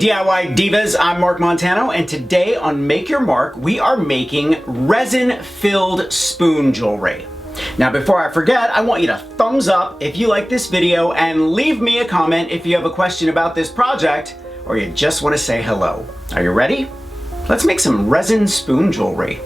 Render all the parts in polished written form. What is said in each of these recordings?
DIY Divas, I'm Mark Montano, and today on Make Your Mark, we are making resin-filled spoon jewelry. Now before I forget, I want you to thumbs up if you like this video and leave me a comment if you have a question about this project or you just want to say hello. Are you ready? Let's make some resin spoon jewelry.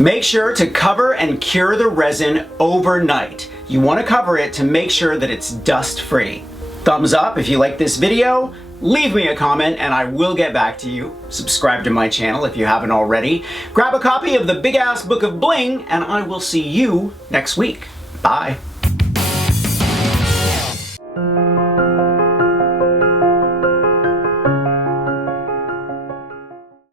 Make sure to cover and cure the resin overnight. You want to cover it to make sure that it's dust-free. Thumbs up if you like this video, leave me a comment and I will get back to you. Subscribe to my channel if you haven't already. Grab a copy of the Big Ass Book of Bling and I will see you next week. Bye.